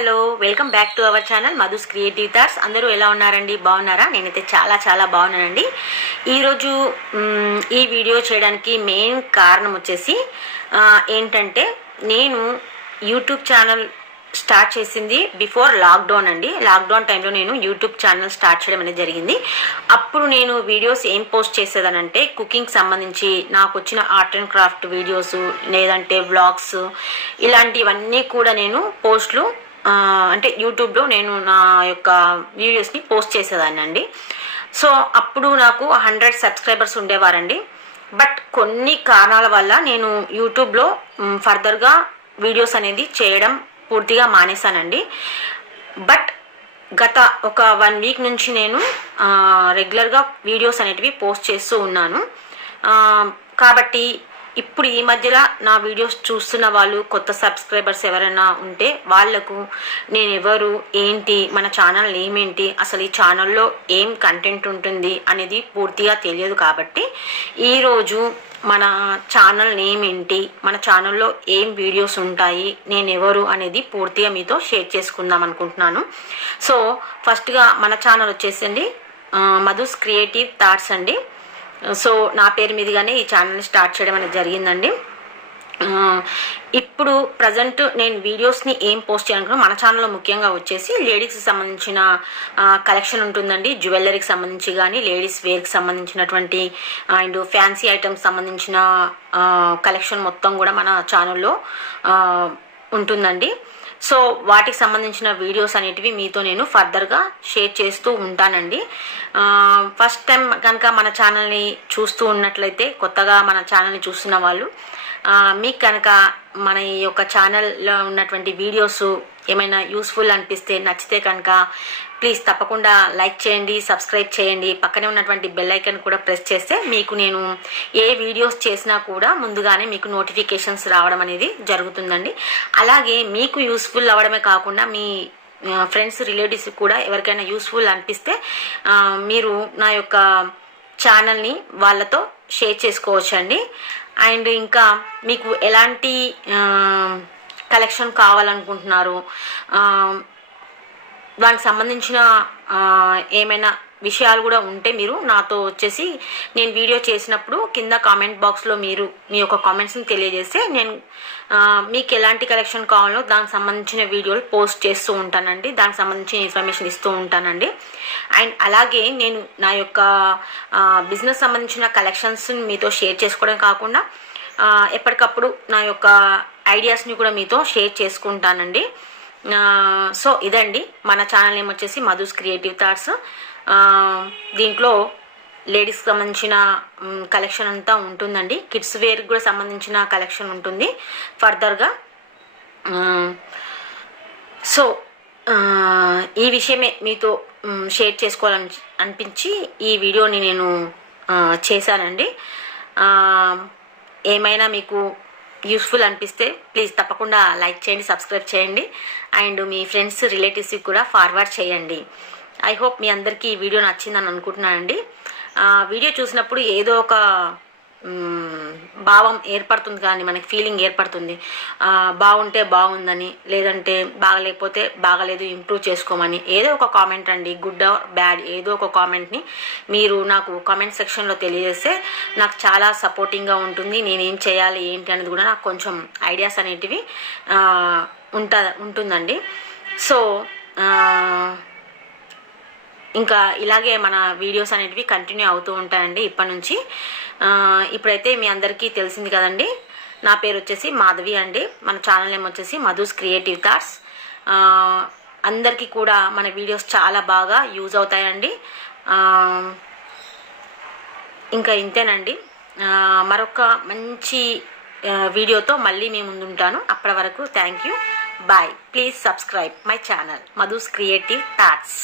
Hello welcome back to our channel Madhu's creative thoughts. అందరూ ఎలా ఉన్నారండి? బాగున్నారా? నేనైతే చాలా చాలా బాగున్నానండి. ఈరోజు ఈ వీడియో చేయడానికి మెయిన్ కారణం వచ్చేసి ఏంటంటే, నేను యూట్యూబ్ ఛానల్ స్టార్ట్ చేసింది బిఫోర్ లాక్డౌన్ అండి. లాక్డౌన్ టైంలో నేను యూట్యూబ్ ఛానల్ స్టార్ట్ చేయడం అనేది జరిగింది. అప్పుడు నేను వీడియోస్ ఏం పోస్ట్ చేసేదానంటే, కుకింగ్ సంబంధించి నాకు వచ్చిన ఆర్ట్ అండ్ క్రాఫ్ట్ వీడియోస్, లేదంటే వ్లాగ్స్, ఇలాంటివన్నీ కూడా నేను పోస్ట్లు అంటే యూట్యూబ్లో నేను నా యొక్క వీడియోస్ని పోస్ట్ చేసేదాన్ని అండి. సో అప్పుడు నాకు 100 సబ్స్క్రైబర్స్ ఉండేవారండి. బట్ కొన్ని కారణాల వల్ల నేను యూట్యూబ్లో ఫర్దర్గా వీడియోస్ అనేది చేయడం పూర్తిగా మానేశానండి. బట్ గత ఒక 1 వీక్ నుంచి నేను రెగ్యులర్గా వీడియోస్ అనేటివి పోస్ట్ చేస్తూ ఉన్నాను. కాబట్టి ఇప్పుడు ఈ మధ్యలో నా వీడియోస్ చూస్తున్న వాళ్ళు, కొత్త సబ్స్క్రైబర్స్ ఎవరైనా ఉంటే వాళ్లకు నేను ఎవరు, ఏంటి, మన ఛానల్ ఏమేంటి, అసలు ఈ ఛానల్లో ఏం కంటెంట్ ఉంటుంది అనేది పూర్తిగా తెలియదు. కాబట్టి ఈరోజు మన ఛానల్ నేమ్ ఏంటి, మన ఛానల్లో ఏం వీడియోస్ ఉంటాయి, నేను ఎవరు అనేది పూర్తిగా మీతో షేర్ చేసుకుందాం అనుకుంటున్నాను. సో ఫస్ట్గా మన ఛానల్ వచ్చేసండి మధుస్ క్రియేటివ్ థాట్స్ అండి. సో నా పేరు మీదుగానే ఈ ఛానల్ని స్టార్ట్ చేయడం అనేది జరిగిందండి. ఇప్పుడు ప్రజెంట్ నేను వీడియోస్ని ఏం పోస్ట్ చేయాలనుకున్నా, మన ఛానల్లో ముఖ్యంగా వచ్చేసి లేడీస్కి సంబంధించిన కలెక్షన్ ఉంటుందండి. జ్యువెలరీకి సంబంధించి కానీ, లేడీస్ వేర్కి సంబంధించినటువంటి అండ్ ఫ్యాన్సీ ఐటమ్స్ సంబంధించిన కలెక్షన్ మొత్తం కూడా మన ఛానల్లో ఉంటుందండి. సో వాటికి సంబంధించిన వీడియోస్ అనేటివి మీతో నేను ఫర్దర్గా షేర్ చేస్తూ ఉంటానండి. ఫస్ట్ టైం కనుక మన ఛానల్ని చూస్తూ ఉన్నట్లయితే, కొత్తగా మన ఛానల్ని చూస్తున్న వాళ్ళు, మీకు కనుక మన ఈ యొక్క ఛానల్లో ఉన్నటువంటి వీడియోస్ ఏమైనా యూస్ఫుల్ అనిపిస్తే, నచ్చితే కనుక ప్లీజ్ తప్పకుండా లైక్ చేయండి, సబ్స్క్రైబ్ చేయండి. పక్కనే ఉన్నటువంటి బెల్ ఐకాన్ కూడా ప్రెస్ చేస్తే మీకు నేను ఏ వీడియోస్ చేసినా కూడా ముందుగానే మీకు నోటిఫికేషన్స్ రావడం అనేది జరుగుతుందండి. అలాగే మీకు యూస్ఫుల్ అవ్వడమే కాకుండా మీ ఫ్రెండ్స్, రిలేటివ్స్ కూడా ఎవరికైనా యూస్ఫుల్ అనిపిస్తే మీరు నా యొక్క ఛానల్ని వాళ్ళతో షేర్ చేసుకోవచ్చండి. అండ్ ఇంకా మీకు ఎలాంటి కలెక్షన్ కావాలనుకుంటున్నారు, దానికి సంబంధించిన ఏమైనా విషయాలు కూడా ఉంటే మీరు నాతో వచ్చేసి నేను వీడియో చేసినప్పుడు కింద కామెంట్ బాక్స్లో మీరు మీ యొక్క కామెంట్స్ని తెలియజేస్తే నేను మీకు ఎలాంటి కలెక్షన్ కావాలో దానికి సంబంధించిన వీడియోలు పోస్ట్ చేస్తూ ఉంటానండి. దానికి సంబంధించిన ఇన్ఫర్మేషన్ ఇస్తూ ఉంటానండి. అండ్ అలాగే నేను నా యొక్క బిజినెస్ సంబంధించిన కలెక్షన్స్ని మీతో షేర్ చేసుకోవడం కాకుండా ఎప్పటికప్పుడు నా యొక్క ఐడియాస్ని కూడా మీతో షేర్ చేసుకుంటానండి. సో ఇదండి మన ఛానల్ నేమ్ వచ్చేసి మధుస్ క్రియేటివ్ థాట్స్. దీంట్లో లేడీస్కి సంబంధించిన కలెక్షన్ అంతా ఉంటుందండి. కిడ్స్ వేర్కి కూడా సంబంధించిన కలెక్షన్ ఉంటుంది ఫర్దర్గా. సో ఈ విషయమే మీతో షేర్ చేసుకోవాలని అనిపించి ఈ వీడియోని నేను చేశానండి. ఏమైనా మీకు యూస్ఫుల్ అనిపిస్తే ప్లీజ్ తప్పకుండా లైక్ చేయండి, సబ్స్క్రైబ్ చేయండి. అండ్ మీ ఫ్రెండ్స్, రిలేటివ్స్కి కూడా ఫార్వర్డ్ చేయండి. ఐ హోప్ మీ అందరికీ ఈ వీడియో నచ్చిందని అనుకుంటున్నానండి. వీడియో చూసినప్పుడు ఏదో ఒక భావం ఏర్పడుతుంది, కానీ మనకి ఫీలింగ్ ఏర్పడుతుంది, బాగుంటే బాగుందని, లేదంటే బాగలేకపోతే బాగలేదు, ఇంప్రూవ్ చేసుకోమని. ఏదో ఒక కామెంట్ అండి, గుడ్ ఆర్ బ్యాడ్, ఏదో ఒక కామెంట్ని మీరు నాకు కామెంట్ సెక్షన్లో తెలియజేస్తే నాకు చాలా సపోర్టింగ్గా ఉంటుంది. నేనేం చేయాలి ఏంటి అనేది కూడా నాకు కొంచెం ఐడియాస్ అనేటివి ఉంటుందండి. సో ఇంకా ఇలాగే మన వీడియోస్ అనేటివి కంటిన్యూ అవుతూ ఉంటాయండి ఇప్పటి నుంచి. ఇప్పుడైతే మీ అందరికీ తెలిసింది కదండి, నా పేరు వచ్చేసి మాధవి అండి. మన ఛానల్ నేమ్ వచ్చేసి మధుస్ క్రియేటివ్ థాట్స్. అందరికీ కూడా మన వీడియోస్ చాలా బాగా యూజ్ అవుతాయండి. ఇంకా ఇంతేనండి. మరొక మంచి వీడియోతో మళ్ళీ మీ ముందుంటాను. అప్పటి వరకు thank you, bye. Please subscribe my channel Madhu's creative thoughts.